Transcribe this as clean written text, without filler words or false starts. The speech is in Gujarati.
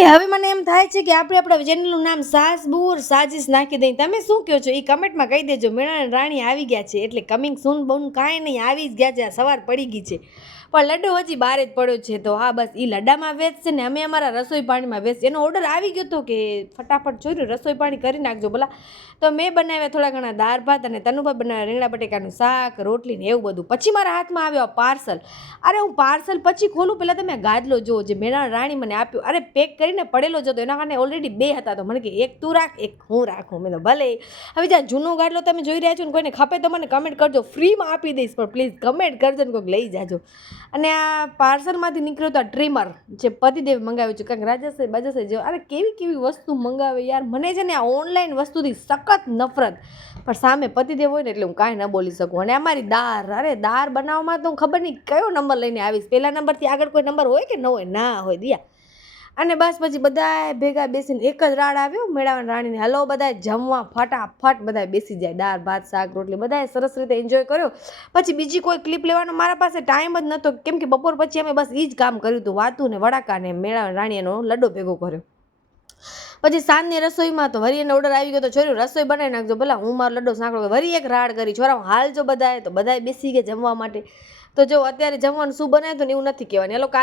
હવે મને એમ થાય છે કે આપણે આપણા ચેનલનું નામ સાસ બુર સાજીસ નાખી દઈએ. તમે શું કહો છો એ કમેન્ટમાં કહી દેજો. મેળા રાણી આવી ગયા છે એટલે કમિંગ સૂન બહુ કાંઈ નહીં, આવી જ ગયા છે. સવાર પડી ગઈ છે પણ લડ્ડો હજી બહાર જ પડ્યો છે. તો હા, બસ એ લડ્ડામાં વેચશે ને અમે અમારા રસોઈ પાણીમાં વેચશે. એનો ઓર્ડર આવી ગયો હતો કે ફટાફટ જોયું રસોઈ પાણી કરી નાખજો ભલા. તો મેં બનાવ્યા થોડા ઘણા દાળ ભાત અને તનુભાઈ બનાવ્યા રીંગણા બટેકાનું શાક, રોટલી ને એવું બધું. પછી મારા હાથમાં આવ્યો પાર્સલ. અરે હું પાર્સલ પછી ખોલું પહેલાં તમે ગાદલો જુઓ જે મેળા રાણી મને આપ્યો. અરે પેક કરીને પડેલો જ હતો, એના કારણે ઓલરેડી 2 હતા. તો મને કે એક તું રાખ એક હું રાખું. મેં તો ભલે. હવે જ્યાં જૂનો ગાડલો તમે જોઈ રહ્યા છો ને, કોઈને ખપે તો મને કમેન્ટ કરજો, ફ્રીમાં આપી દઈશ, પણ પ્લીઝ કમેન્ટ કરજો ને કોઈક લઈ જાજો. અને આ પાર્સલમાંથી નીકળ્યો તો ટ્રીમર જે પતિદેવ મંગાવ્યું છે, કારણ રાજેશે બાજસે જો અરે કેવી કેવી વસ્તુ મંગાવે યાર. મને છે ને આ ઓનલાઈન વસ્તુથી સખત નફરત, પણ સામે પતિદેવ હોય ને એટલે હું કાંઈ ન બોલી શકું. અને અમારી દાળ, અરે દાળ બનાવવામાં તો હું ખબર નહીં કયો નંબર લઈને આવીશ. પહેલા નંબરથી આગળ કોઈ નંબર હોય કે ન હોય? ના હોય દિયા. અને બસ પછી બધાએ ભેગા બેસીને એક જ રાડ આવ્યો મેળાવાની રાણીને, હલો બધાએ જમવા ફટાફટ બધાએ બેસી જાય. દાળ ભાત શાક રોટલી બધાએ સરસ રીતે એન્જોય કર્યો. પછી બીજી કોઈ ક્લિપ લેવાનો મારા પાસે ટાઈમ જ નહોતો, કેમ કે બપોર પછી અમે બસ એ જ કામ કર્યું હતું, વાતું ને વડાકા ને મેળાવાની રાણીનો લડ્ડો ભેગો કર્યો. પછી સાંજની રસોઈમાં તો વરી એને ઓર્ડર આવી ગયો તો છોર્યું રસોઈ બનાવી નાખજો ભલા, હું મારો લડ્ડો સાંકળો. વરી એક રાડ કરી છોરા હાલ જો બધાએ, તો બધાએ બેસી ગયા જમવા માટે. તો જો અત્યારે જમવાનું શું બનાવ્યું હતું ને એવું નથી કહેવાનું. એ લોકો